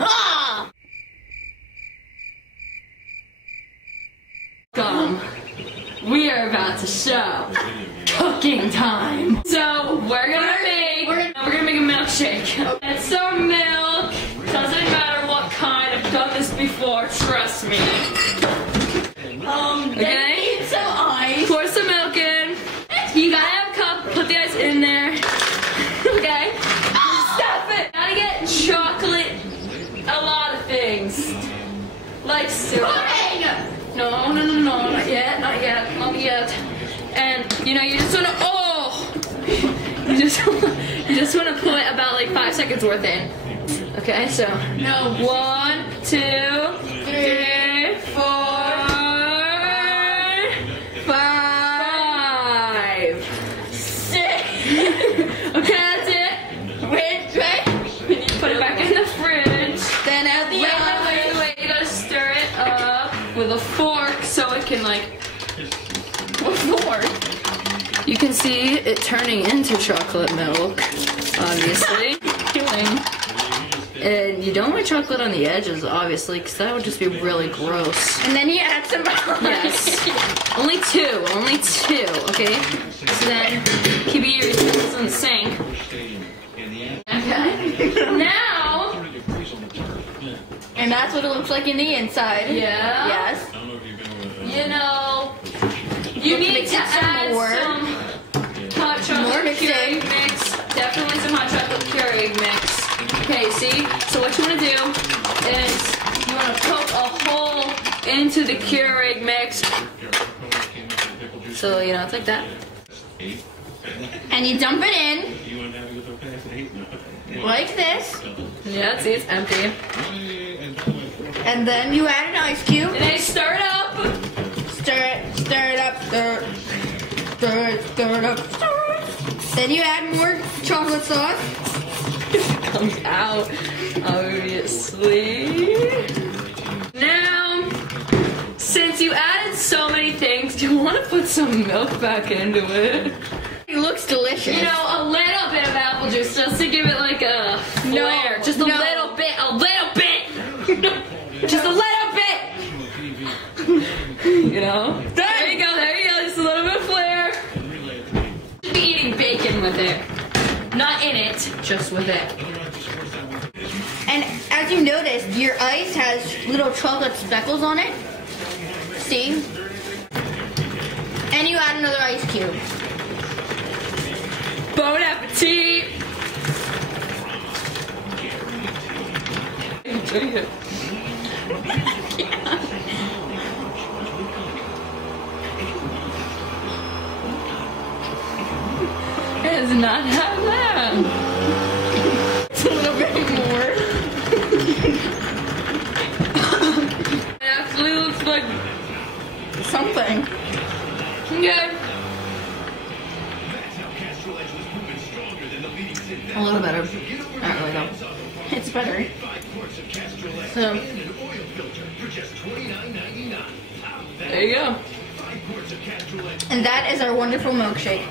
Ah! We are about to show cooking time. So we're gonna make a milkshake. It's some milk. Doesn't matter what kind. I've done this before. Trust me. Okay. Some ice. Pour some milk in. You gotta have a cup. Put the ice in there. Okay. Stop it. Gotta get chocolate. A lot of things. Like syrup. No, not yet. And you know, you just wanna you just wanna put about like 5 seconds worth in. Okay, so No. 1, 2, 3, 4, 5, 6. Okay, that's it. Wait. Put it back in the fridge. Then at the end. Wait. You gotta stir it up with a fork so it can like. What for? You can see it turning into chocolate milk, obviously. And you don't want chocolate on the edges, obviously, because that would just be really gross. And then you add some ice. Yes. Only two, okay? So then, keep your utensils in the sink. Okay. Now. And that's what it looks like in the inside. Yeah. Yes. You know, you need to add some hot chocolate Keurig mix. Definitely some hot chocolate Keurig mix. Okay, see? So what you want to do is you want to poke a hole into the Keurig mix. So, you know, it's like that. And you dump it in. Like this. Yeah, see, it's empty. And then you add an ice cube. And then stir it up. Stir it up. Then you add more chocolate sauce. Comes out, obviously. Now, since you added so many things, do you want to put some milk back into it? It looks delicious. You know, a little bit of apple juice just to give it like a flair. Just a little bit. Just a little bit. You know? There you go. Just a little bit of flair. Be eating bacon with it. Not in it, just with it. And as you noticed, your ice has little chocolate speckles on it. See? And you add another ice cube. Bon appetit! Enjoy it. It's not that bad. It's a little bit more. It actually looks like Something. okay. A little better. Not really though. It's better. So there you go. And that is our wonderful milkshake.